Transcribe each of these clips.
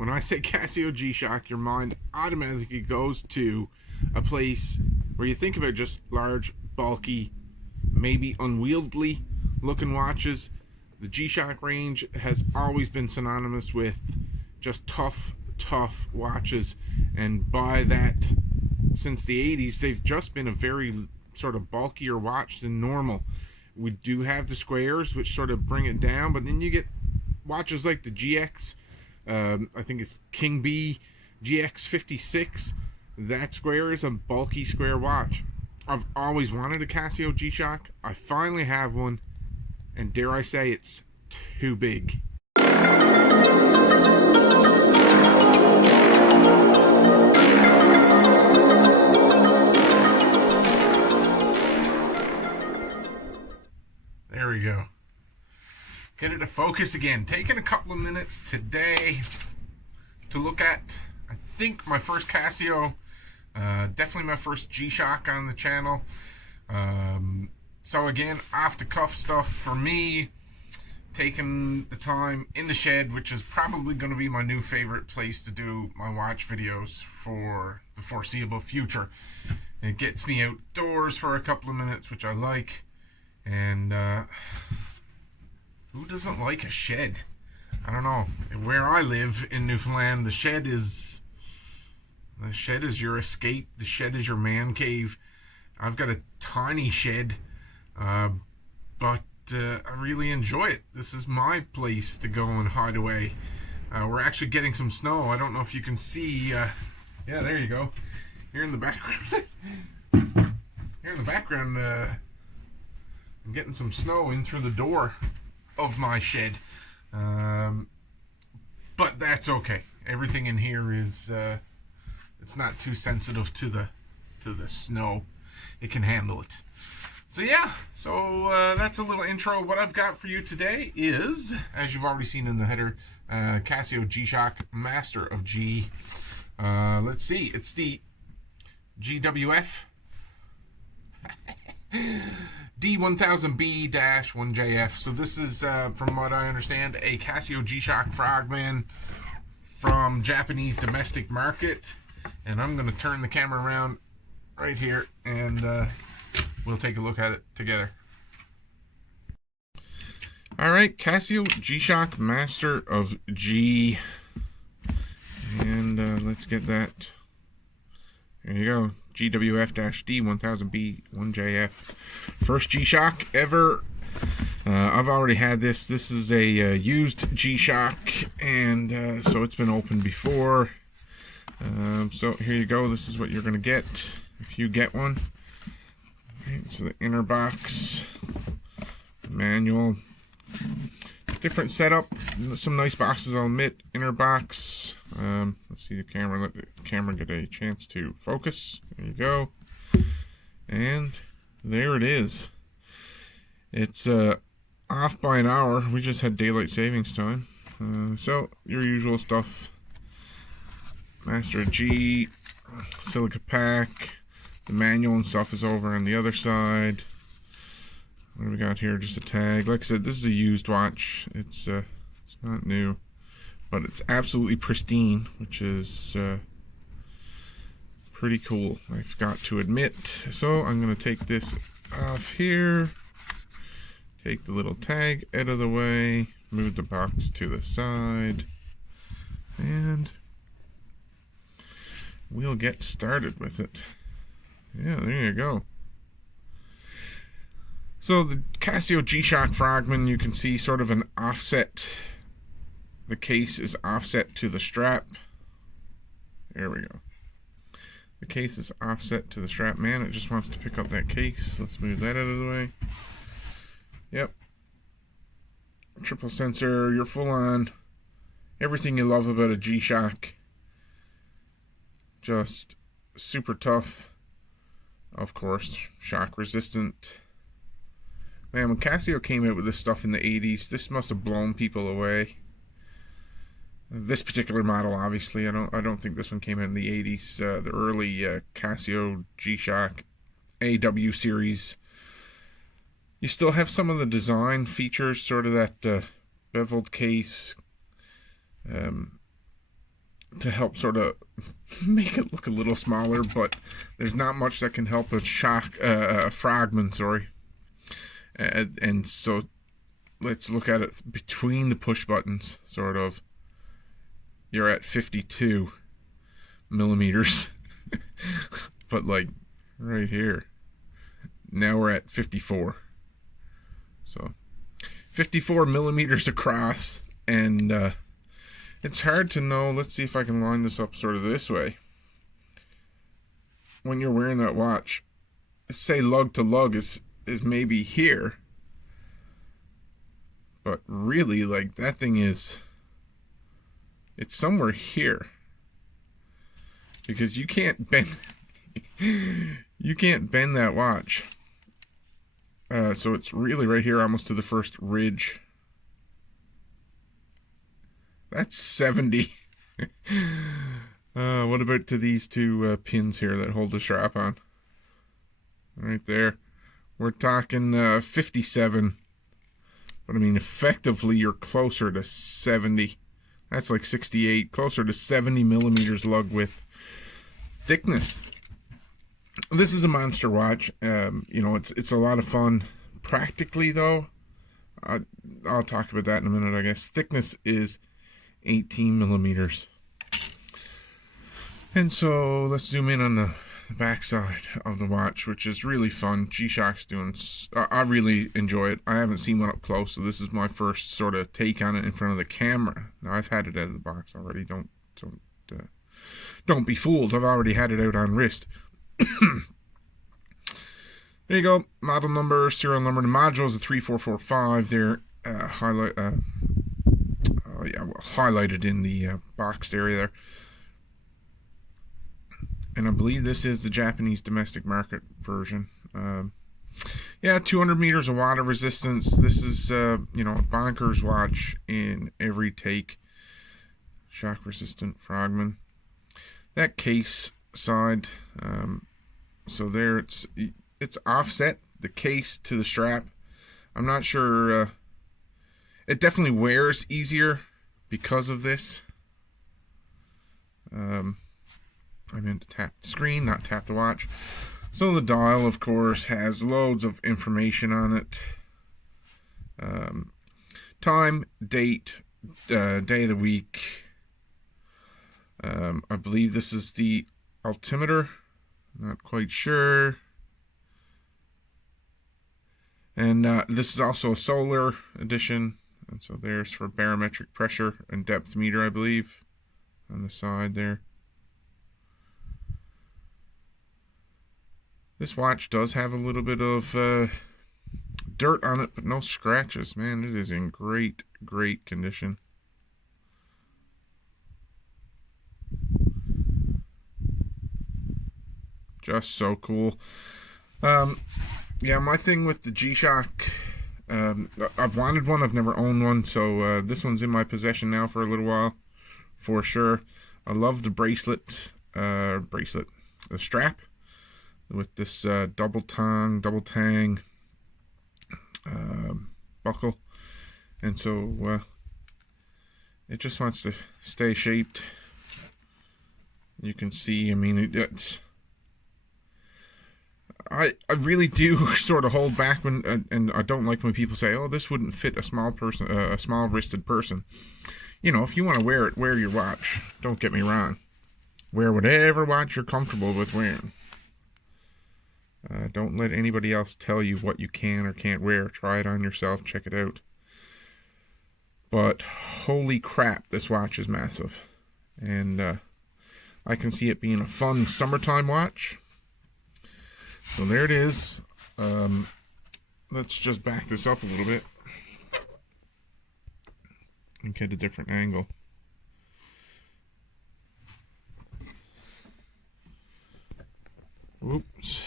when I say Casio G-Shock, your mind automatically goes to a place where you think about just large, bulky, maybe unwieldy looking watches. The G-Shock range has always been synonymous with just tough watches, and by that, since the 80s, they've just been a very sort of bulkier watch than normal. We do have the squares, which sort of bring it down, but then you get watches like the GX, I think it's King B GX56. That square is a bulky square watch. I've always wanted a Casio G-Shock. I finally have one, and dare I say, it's too big. There we go. Get it to focus again. Taking a couple of minutes today to look at, I think, my first Casio. Definitely my first G-Shock on the channel. So again, off the cuff stuff for me. Taking the time in the shed, which is probably going to be my new favorite place to do my watch videos for the foreseeable future. It gets me outdoors for a couple of minutes, which I like. And who doesn't like a shed? I don't know. Where I live in Newfoundland, the shed is your escape. The shed is your man cave. I've got a tiny shed, but I really enjoy it. This is my place to go and hide away. We're actually getting some snow. I don't know if you can see. Yeah, there you go. Here in the background. Here in the background, I'm getting some snow in through the door of my shed. But that's okay. Everything in here is it's not too sensitive to the snow. It can handle it. So yeah, that's a little intro. What I've got for you today is, as you've already seen in the header, Casio G-Shock Master of G. Let's see, it's the GWF D1000-1JF. So this is, from what I understand, a Casio GShock Frogman from Japanese domestic market. And I'm going to turn the camera around right here, and we'll take a look at it together. Alright, Casio G-Shock Master of G. And let's get that. There you go. GWF-D1000-1JF. First G-Shock ever. I've already had this. This is a used G-Shock, and so it's been opened before. So here you go. This is what you're going to get if you get one. Right, so the inner box, the manual, different setup. Some nice boxes, I'll admit. Inner box. Let's see the camera. Let the camera get a chance to focus. There you go. And there it is. It's off by an hour. We just had daylight savings time. So your usual stuff. Master G, silica pack. The manual and stuff is over on the other side. What do we got here? Just a tag. Like I said, this is a used watch. It's not new, but it's absolutely pristine, which is pretty cool, I've got to admit. So I'm going to take this off here, take the little tag out of the way, move the box to the side, and we'll get started with it. Yeah, there you go. So the Casio GShock Frogman, you can see sort of an offset. The case is offset to the strap. There we go. The case is offset to the strap. Man, it just wants to pick up that case. Let's move that out of the way. Yep. Triple sensor, you're full on. Everything you love about a G-Shock. Just super tough. Of course, shock resistant. Man, when Casio came out with this stuff in the 80s, this must have blown people away. This particular model, obviously, I don't think this one came out in the 80s. The early Casio G-Shock AW series. You still have some of the design features, sort of that beveled case. to help sort of make it look a little smaller, but there's not much that can help a Frogman, sorry. And so let's look at it between the push buttons, sort of. You're at 52 millimeters, but like right here, now we're at 54. So 54 millimeters across, and it's hard to know. Let's see if I can line this up sort of this way. When you're wearing that watch, say lug to lug is maybe here, but really, like, that thing is, it's somewhere here, because you can't bend you can't bend that watch. So it's really right here, almost to the first ridge. That's 70. What about to these two pins here that hold the strap on? Right there. We're talking 57. But I mean, effectively, you're closer to 70. That's like 68. Closer to 70 millimeters lug width. Thickness. This is a monster watch. You know, it's a lot of fun. Practically, though, I'll talk about that in a minute, I guess. Thickness is 18 millimeters. And so let's zoom in on the back side of the watch, which is really fun. G-Shock's doing, I really enjoy it. I haven't seen one up close, so this is my first sort of take on it in front of the camera. Now, I've had it out of the box already. Don't be fooled. I've already had it out on wrist. There you go. Model number, serial number. The module is a 3445. They're highlighted in the boxed area there. And I believe this is the Japanese domestic market version. Yeah, 200 meters of water resistance. This is, you know, a bonkers watch in every take. Shock resistant Frogman. That case side, so there it's offset, the case to the strap. I'm not sure, it definitely wears easier because of this. I meant to tap the screen, not tap the watch. So the dial, of course, has loads of information on it. Time, date, day of the week. I believe this is the altimeter. Not quite sure. And this is also a solar edition. And so there's for barometric pressure and depth meter, I believe, on the side there. This watch does have a little bit of dirt on it, but no scratches. Man, it is in great, great condition. Just so cool. Yeah, my thing with the G-Shock, I've wanted one, I've never owned one, so this one's in my possession now for a little while, for sure. I love the the strap, with this double tang buckle, and so it just wants to stay shaped. You can see, I mean, it's I really do sort of hold back when, and I don't like when people say, "Oh, this wouldn't fit a small person, a small-wristed person." You know, if you want to wear it, wear your watch. Don't get me wrong. Wear whatever watch you're comfortable with wearing. Don't let anybody else tell you what you can or can't wear. Try it on yourself. Check it out. But holy crap, this watch is massive, and I can see it being a fun summertime watch. So there it is. Let's just back this up a little bit and get a different angle. Oops.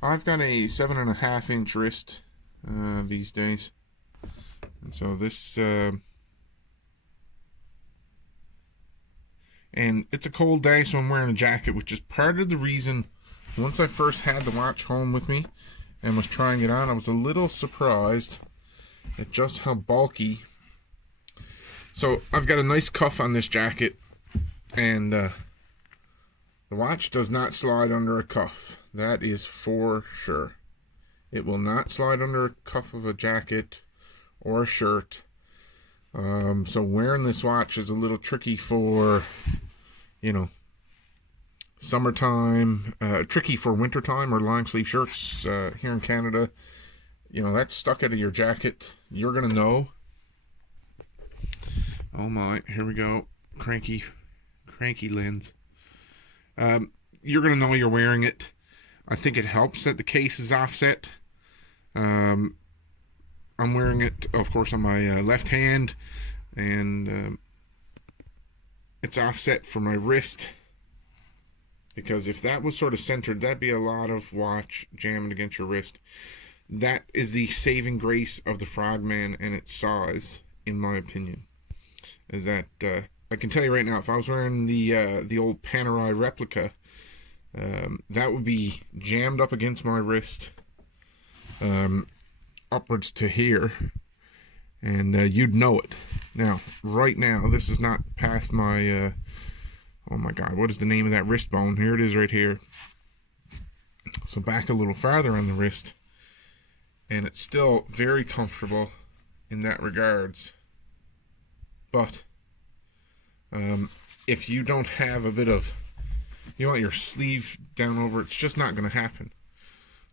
I've got a 7.5 inch wrist these days, and so this and it's a cold day, so I'm wearing a jacket, which is part of the reason. Once I first had the watch home with me and was trying it on, I was a little surprised at just how bulky So I've got a nice cuff on this jacket, and the watch does not slide under a cuff. That is for sure. It will not slide under a cuff of a jacket or a shirt. So wearing this watch is a little tricky for, you know, summertime, tricky for wintertime or long sleeve shirts here in Canada. You know, that's stuck out of your jacket. You're going to know. Oh my, here we go. Cranky lens. You're going to know you're wearing it. I think it helps that the case is offset. I'm wearing it, of course, on my left hand, and it's offset for my wrist, because if that was sort of centered, that'd be a lot of watch jamming against your wrist. That is the saving grace of the Frogman and its size, in my opinion. Is that I can tell you right now, if I was wearing the old Panerai replica, that would be jammed up against my wrist, upwards to here, and you'd know it. Now, right now, this is not past my oh my god, what is the name of that wrist bone? Here it is right here. So back a little farther on the wrist, and it's still very comfortable in that regards. But if you don't have a bit of, you want your sleeve down over, it's just not going to happen.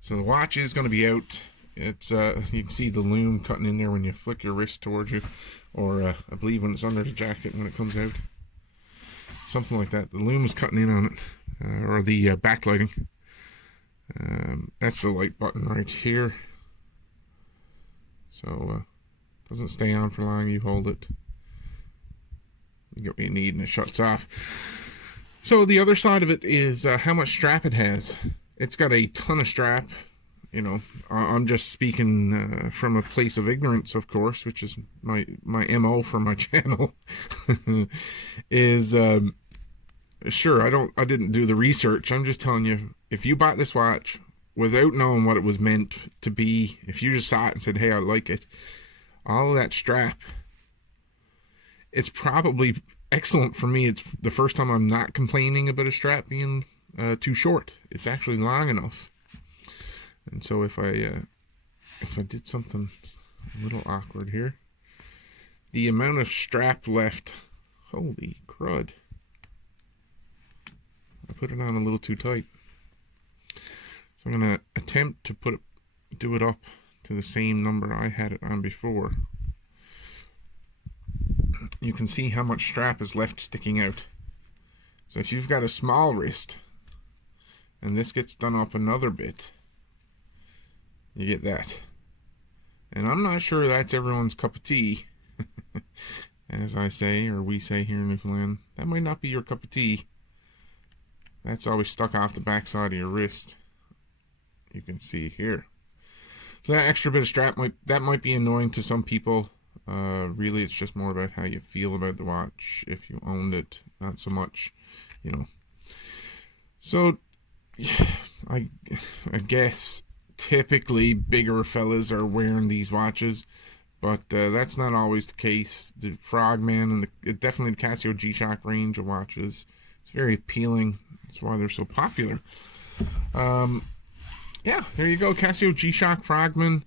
So the watch is going to be out. It's you can see the loom cutting in there when you flick your wrist towards you, or I believe when it's under the jacket when it comes out, something like that. The loom is cutting in on it, or the backlighting. That's the light button right here. So doesn't stay on for long. You hold it, you get what you need, and it shuts off. So the other side of it is how much strap it has. It's got a ton of strap. You know, I'm just speaking from a place of ignorance, of course, which is my MO for my channel. Is sure, I didn't do the research. I'm just telling you, if you bought this watch without knowing what it was meant to be, if you just saw it and said, hey, I like it, all of that strap, it's probably excellent for me. It's the first time I'm not complaining about a strap being too short. It's actually long enough. And so if I did something a little awkward here, the amount of strap left, holy crud, I put it on a little too tight. So I'm going to attempt to do it up to the same number I had it on before. You can see how much strap is left sticking out. So if you've got a small wrist and this gets done up another bit, you get that. And I'm not sure that's everyone's cup of tea, as I say, or we say here in Newfoundland. That might not be your cup of tea. That's always stuck off the backside of your wrist. You can see here. So that extra bit of strap might be annoying to some people. Really, it's just more about how you feel about the watch. If you owned it, not so much, you know. So I guess typically bigger fellas are wearing these watches, but that's not always the case. The Frogman and definitely the Casio GShock range of watches, it's very appealing. That's why they're so popular. Yeah, there you go. Casio GShock Frogman,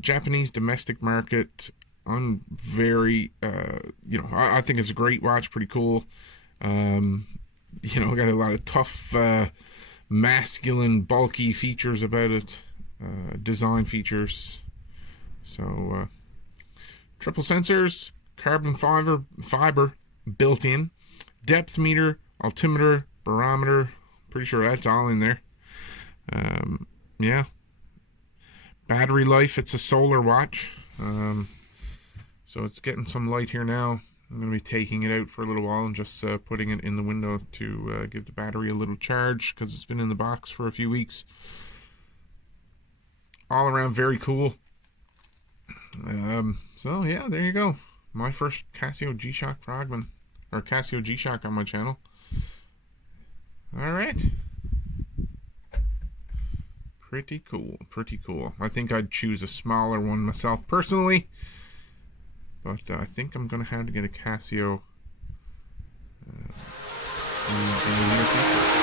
Japanese domestic market. I'm very, you know, I think it's a great watch, pretty cool. You know, got a lot of tough, masculine, bulky features about it, design features. So, triple sensors, carbon fiber built in, depth meter, altimeter, barometer. Pretty sure that's all in there. Yeah. Battery life, it's a solar watch. So it's getting some light here now. I'm going to be taking it out for a little while and just putting it in the window to give the battery a little charge, because it's been in the box for a few weeks. All around very cool. So yeah, there you go. My first Casio GShock Frogman, or Casio GShock on my channel. Alright. Pretty cool, pretty cool. I think I'd choose a smaller one myself personally, but I think I'm going to have to get a Casio in the near future.